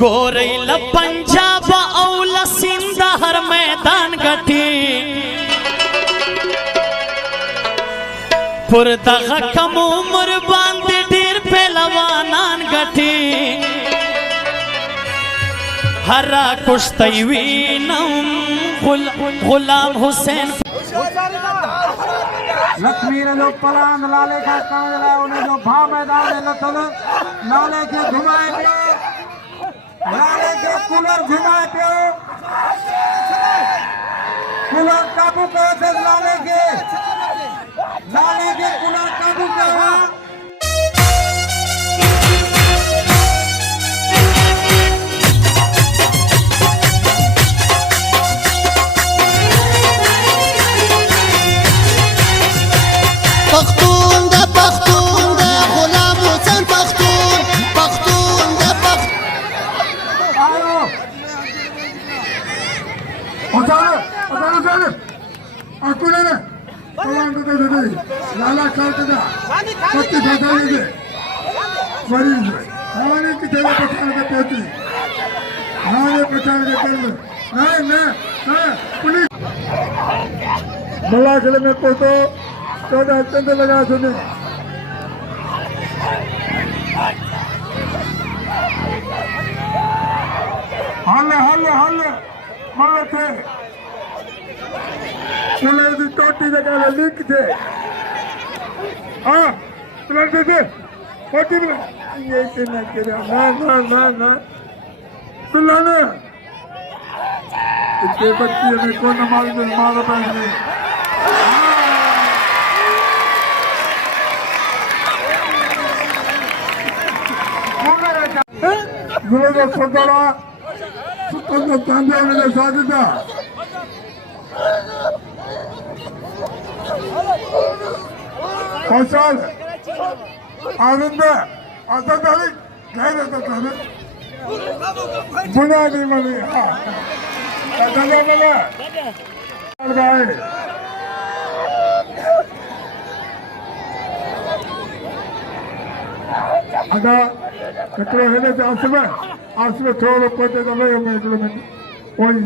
गोरैल पंजाब औल सिंध हर मैदान गठी पुरदग कम उम्र बांध ढेर पहलवानान गठी हरा कुश्तईवीनम गुलाम हुसैन लक्ष्मी ने जो पलान लाले का कांजला उन्हें जो भा मैदान में लतल लाले के घुमाए पियो लाले के कूलर घुमाए पियो कूलर काबू पे लाले के कूलर काबू पे पख्तून दा गुलाम हुसैन पख्तून दा आयो उतार अकुले ने पलान को दे दे लाला काट दा पत्ती फटा दे मरीज हमारे की तेरे पठान के पोती हमारे पठान के कर नहीं पुलिस बला खेले में पोतो चौदह चंद लगा सुने हल्ले मरे थे कूलर की टोटी जगह लीक थे हाँ कूलर दे टोटी में ये ना पिलाने इतने बच्चे में कौन मार पाएंगे गुरुदेव सोदरा सुतंद्र तांबे ने साजिदा कौशल आनंद आजादारी गैर आजादारी बुनियादी मनी हाँ आजादारी मनी अदा कचरो है ना आसमे थोड़ा पोते तो मैं में कोई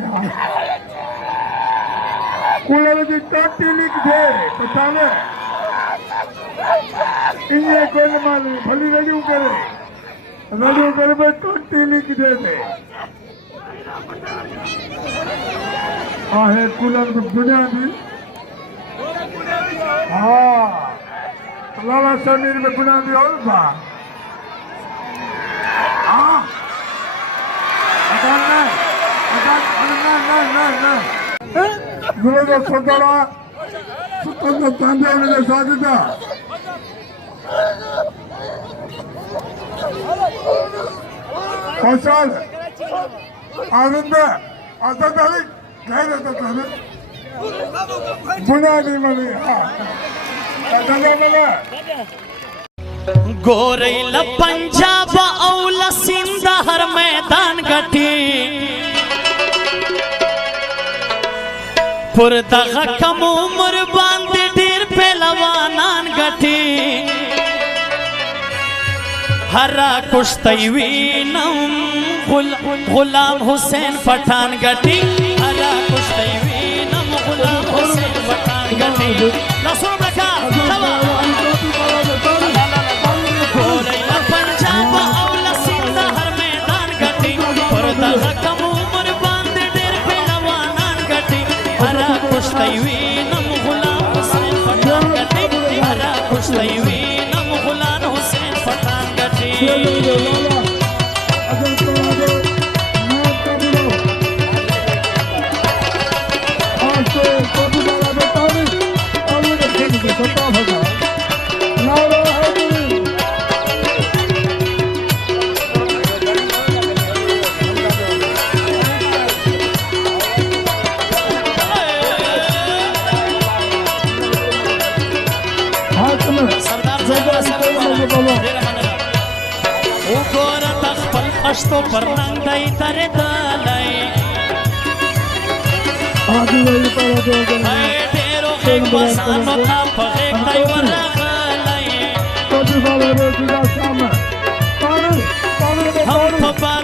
कूलर की टोटी लिख दे पता में इन्हें कोई मालूम भली रेडियो करे पे टोटी लिख दे आहे कूलर को बुनियादी हाँ लाला समीर में बुनियादी और बा गुरुदेव सोदरा सुतंद्र तांबे ने साजिदा कौशल आनंद आजादारी गैर आजादारी बुनियादी मनी हाँ आजादारी गोरैल पंजाब औल सिंध हर मैदान गठी पुरदग कम उम्र बांध ढेर पहलवानान गठी हरा कुश्तईवीनम गुलाम हुसैन पठान गठी हरा कुश्तईवीनम गुलाम हुसैन पठान गठी नसो रखा गोरैल पंजाब औल सिंध हर मैदान गठी पुरदग कम उम्र बांध ढेर पहलवानान गठी हरा कुश्तईवीनम गुलाम हुसैन पठान गठी हरा कुश्तईवीनम गुलाम हुसैन पठान गठी पश्तो पर नंगाई तरे दालाई ढेरो एक बसानो था पगे कई वरा खालाई हम तो